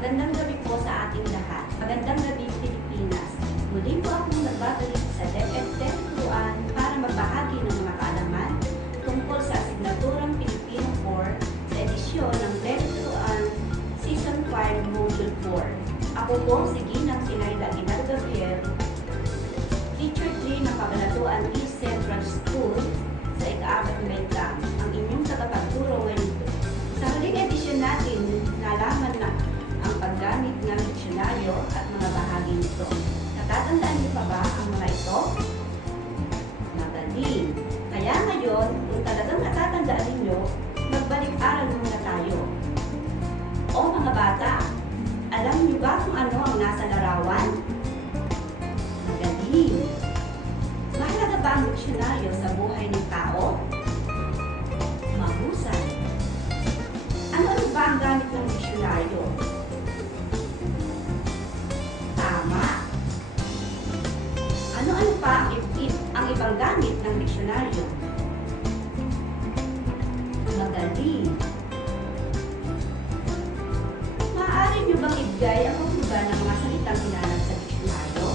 Magandang gabi po sa ating lahat. Magandang gabi, Pilipinas. Muli po akong nagbabalik sa DepEd Turuan para magbahagi ng mga kaalaman tungkol sa asignaturang Pilipino 4 sa edisyon ng Turuan Season 5 Module 4. Ako po si Ginang Sinayla Aguilar Gabriel, Teacher 3 ng Cabanatuan East Central School sa ika-4 Baitang, ang inyong tagapagturo ngayon. Sa huling edisyon natin, nalaman na ang paggamit ng diksyonaryo at mga bahagi nito. Natatandaan niyo pa ba ang mga ito? Magaling! Kaya ngayon, kung talagang natatandaan ninyo, magbalik-aral muna tayo. O mga bata, alam niyo ba kung ano ang nasa larawan? Magaling! Mahalaga ba ang diksyonaryo sa buhay ng tao? Mahusay! Ano ba ang gamit ng diksyonaryo? Tama! Ano-ano pa ang ibang gamit ng diksyonaryo? Magaling! Maaari niyo bang ibigay ang kahulugan ng mga salitang hinanap sa diksyonaryo?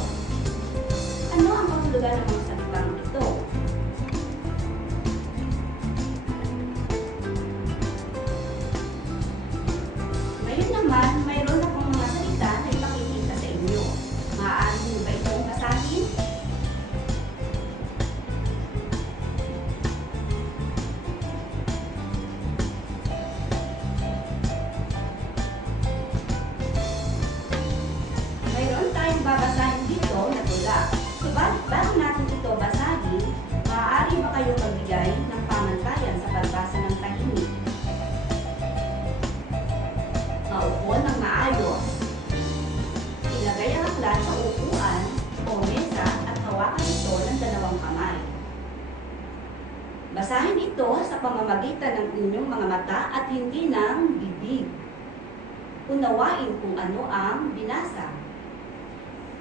Ano ang kahulugan ng mga salitang ito? Ngayon naman, mayroon akong mga salita na ipakikita sa inyo. Maaari niyo ba itong basahin? Mayroon tayong babasahin dito na tula. Subalit bago natin ito basahin, maaari ba kayo magbigay ng pamantayan sa pagbasa ng tahimik? Maupo ng maayos. Ilagay ang aklat sa upuan o mesa at hawakan ito ng dalawang kamay. Basahin ito sa pamamagitan ng inyong mga mata at hindi ng bibig. Unawain kung ano ang binasa.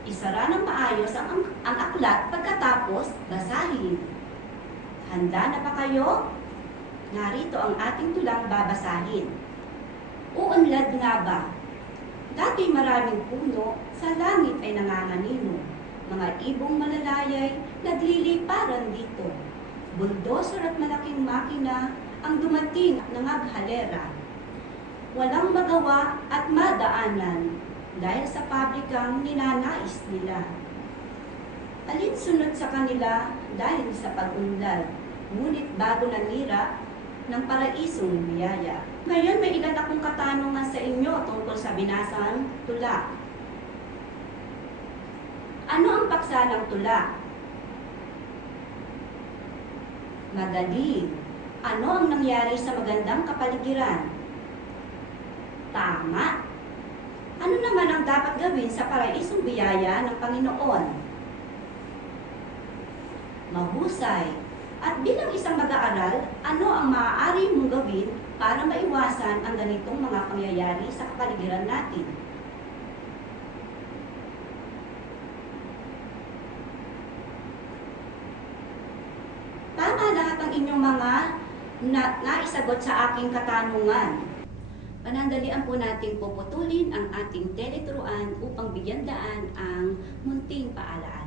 Isara ng maayos ang aklat pagkatapos basahin. Handa na pa kayo? Narito ang ating tulang babasahin. Uunlad nga ba? Dati maraming puno, sa langit ay nanganganino. Mga ibong malalayay, nagliliparan dito. Bulldozer at malaking makina ang dumating ng aghalera. Walang magawa at madaanan dahil sa pabrikang ninanais nila. Alinsunod sa kanila dahil sa pag-unlad, ngunit bago nanira ng paraisong biyaya. Ngayon may ilan akong katanungan sa inyo tungkol sa binasang tula. Ano ang paksa ng tula? Magaling. Ano ang nangyari sa magandang kapaligiran? Tama. Ano naman ang dapat gawin sa paraisong biyaya ng Panginoon? Mahusay. At bilang isang mag-aaral, ano ang maaari mong gawin para maiwasan ang ganitong mga pangyayari sa kapaligiran natin? Tama lahat ang inyong mga naisagot sa aking katanungan. Panandalian po nating puputulin ang ating teleturuan upang bigyan daan ang munting paalaala.